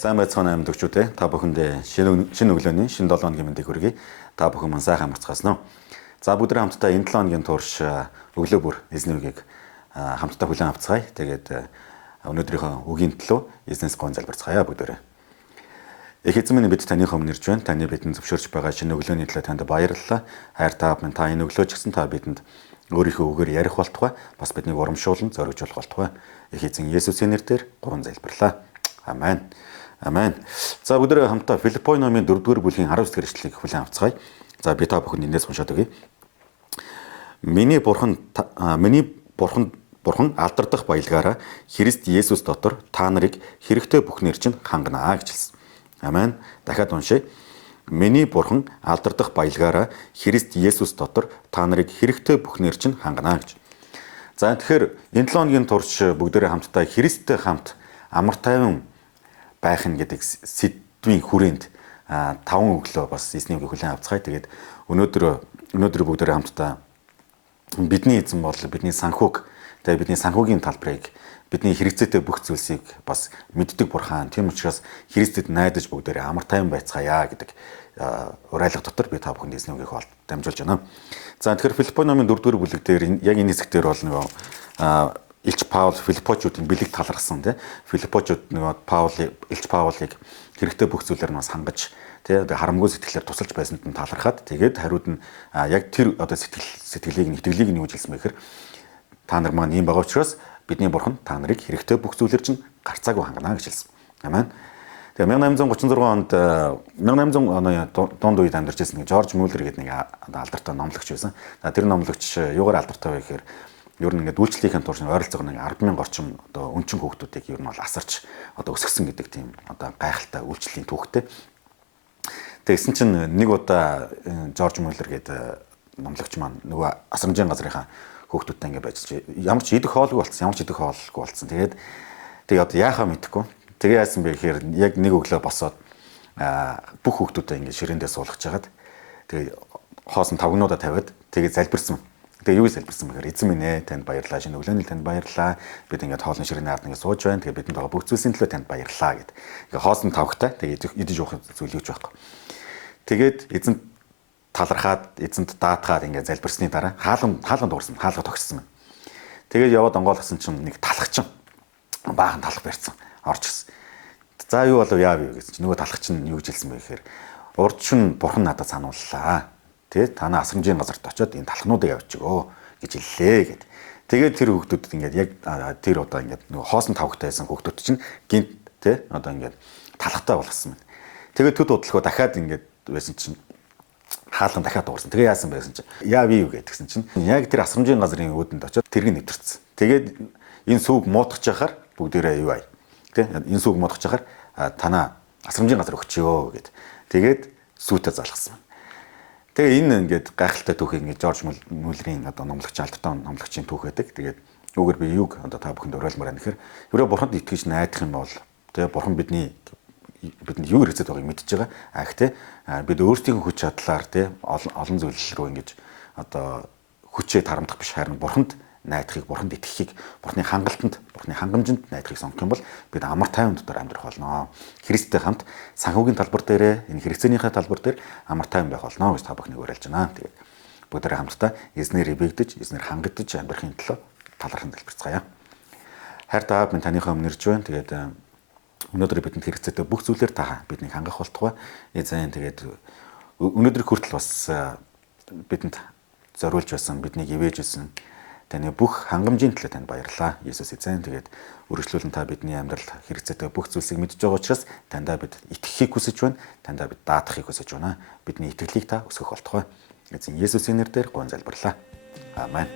Сайн байцгаана амьдагчдаа. Та бүхэндээ шинэ өглөөний шинэ 7 өдрийн мэндийг хүргэе. Та бүхэн мань сайхан амарцгаасан уу? За бүгд хамтдаа энэ 7 өдрийн турш өглөө бүр эзний үгийг хамтдаа хүлээн авцгаая. Тэгээд өнөөдрийнхөө үгийн төлөө эзнээс гон залбирцгаая бүгдээрээ. Их эзэн минь бид таны өмнө ирж байна. Таны бидэнд зөвшөөрч байгаа шинэ өглөөний төлөө танд баярлалаа. Хайр та минь та энэ өглөө ч гэсэн та бидэнд өөрийнхөө үгээр ярих болтугай, бас биднийг урамшуулан зоригжуулах болтугай. Их эзэн Есүсийн нэрээр гон залбирлаа. Амен. Амен. За бүгдээ хамтдаа Филиппой номын 4-р бүлгийн 19-р эшлэлийг хүлээн авцгаая. За би та бүхэнд эндээс уншаад өгье. Миний бурхан алдардах баялгаараа Христ Есүс дотор та нарыг хэрэгтэй бүхнээр чинь ханганаа гэж хэлсэн. Амен. Дахиад уншъя. Миний бурхан алдардах баялгаараа Христ Есүс дотор та нарыг хэрэгтэй бүхнээр чинь ханганаа гэж. За тэгэхээр энэ 7 өдрийн турш бүгдээ хамтдаа Христтэй хамт амар тайван байх нь гэдэг сэдвийн хүрээнд 5 өглөө бас эзний үгийг хүлээн авцгаая. Тэгээд өнөөдөр бүгдээ хамтдаа бидний эзэн бол бидний санхүүг, тэгээд бидний санхүүгийн талбарыг, бидний хэрэгцээтэй бүх зүйлсийг бас мэддэг бурхан. Тийм учраас Христэд найдаж бүгдээ амар тайван байцгаая гэдэг уриалга дотор би та бүхэнд эзний үгийг дамжуулж байна. За тэгэхээр Филиппой номын 4-р бүлэг дээр яг энэ хэсгээр бол нөгөө Илч Паул Филиппочуудын бэлэг талархсан тий. Филиппочууд нөгөө Илч Паулыг хэрэгтэй бүх зүйлээр нас хангаж тий харамгүй сэтгэлээр тусалж байсанд нь талархаад тэгээд хариуд нь яг тэр одоо сэтгэлийг нь итгэлийг нь юу хэлсэн бэ гэхээр та нар маань ийм байгаа учраас бидний бурхан та нарыг хэрэгтэй бүх зүйлээр чинь гарцаагүй хангана гэж хэлсэн. Амен. Тэгээ 1836 онд 1800 оны дунд үед амьдарч байсан Жорж Мюллер гэдэг нэг алдартай номлогч байсан. Тэр номлогч юугаар алдартай вэ гэхээр ер нь ингээд үйлчлэлийн турш ойролцоогоор 10,000 орчим одоо өнчин хүүхдүүдийг ер нь бол асарч одоо өсгсөн гэдэг тийм одоо гайхалтай үйлчлэлийн түүхтэй. Тэгсэн чинь нэг удаа Жорж Мюллер гэдэг номлогч маань нөгөө асрамжийн газрынхаа хүүхдүүдтэй ингээд байж ямар ч идэх хоолгүй болсон. Тэгээд одоо яахаа мэдэхгүй. Тэгээ яасан бэ гэхээр яг нэг өглөө босоод бүх хүүхдүүдээ ингээд ширээндээ суулгаж хагаад тэгээ хоосон тавгнуудаа тавиад тэгээ залбирсан. Тэгээ юу залбирсан бэхээр эзэн минь ээ танд баярлалаа, шинэ өглөөний танд баярлалаа. Бид ингээд хоолны ширээний ард ингээд сууж байна. Тэгээ бидэнд байгаа бүх зүйлсийн төлөө танд баярлалаа гэд. Ингээ хоосон тавхтай тэгээ идэж уух зүйл юуч байхгүй. Тэгээд эзэн талархаад эзэнт даатгаад ингээд залбирсны дараа хаалга дуурсан, хаалга тогссон. Тэгээд яваад онгойлгосон чинь нэг талхчин баахан талх барьсан орчихсон. За юу болов яав юу гэсэн чинь нөгөө талхчин юу гэж хэлсэн бэ гэхээр урд шин бурхан надад санууллаа. Тэгээд та нар асрамжийн газарт очиод энэ талхнуудыг авчигөө гэж хэллээ гэд. Тэгээд тэр хүүхдүүдэд ингээд яг тэр удаа ингээд нөгөө хоосон тавхтай байсан хүүхдүүд чинь гинт тий одоо ингээд талхтай болгосон байна. Тэгээд төд бодлохоо дахиад ингээд байсан чинь хаалган дахиад дуурсан. Тэгээ яасан байсан чинь яав юу гэдгсэн чинь яг тэр асрамжийн газрын өөдөнд очиод тэргийг нэвтэрсэн. Тэгээд энэ сүг муудах чахаар бүгдээрээ юу ай. Тий энэ сүг муудах чахаар танаа асрамжийн газар өгчөө гэд. Тэгээд сүйтэй залгасан. Тэгээ энэ ингээд гайхалтай түүх ингээд Жорж Мюллерийн одоо номлогч алдартай номлогчийн түүх байдаг. Тэгээд үүгээр би юуг одоо та бүхэнд уриалмаар байна гэхээр ерөө бурханд итгэж найдах юм бол тэгээ бурхан бидэнд юу хэрэгцээд байгааг мэдж байгаа. Гэхдээ бид өөрсдийн хүч чадлаар тий олон зүйл рүү ингээд одоо хүчээ тарамдах биш харин бурханд найдахыг, бурханд итгэхийг, бурханы хангалтанд, бурханы хангамжинд найдахыг сонгох юм бол бид амар тайван дотор амьдрах болно. Христтэй хамт санхүүгийн талбар дээрээ энэ хэрэгцээнийхээ талбар дээр амар тайван байх болно гэж та бүхнийг уриалж байна. Тэгээд бүгдээ хамтдаа эзнэр эбэгдэж, эзнэр хангагдаж амьдрахын төлөө талархан залбирцгаая. Хайр та минь таныхаа өмнө ирж байна. Тэгээд өнөөдөр бидэнд хэрэгцээтэй бүх зүйлээр та биднийг хангах болтугай. Эзэн тэгээд өнөөдөр хүртэл бас бидэнд зориулж байсан, биднийг ивэж байсан таны бүх хангамжийн төлөө танд баярлалаа. Есүс эзэн тэгээд үргэлжлүүлэн та бидний амьдрал хэрэгцээтэй бүх зүйлсийг мэдж байгаа учраас тандаа бид итгэхийг хүсэж байна. Тандаа бид даатахыг хүсэж байна. Бидний итгэлийг та өсгөх болтугай. Эзэн Есүсийн нэрээр гон залбирлаа. Амен.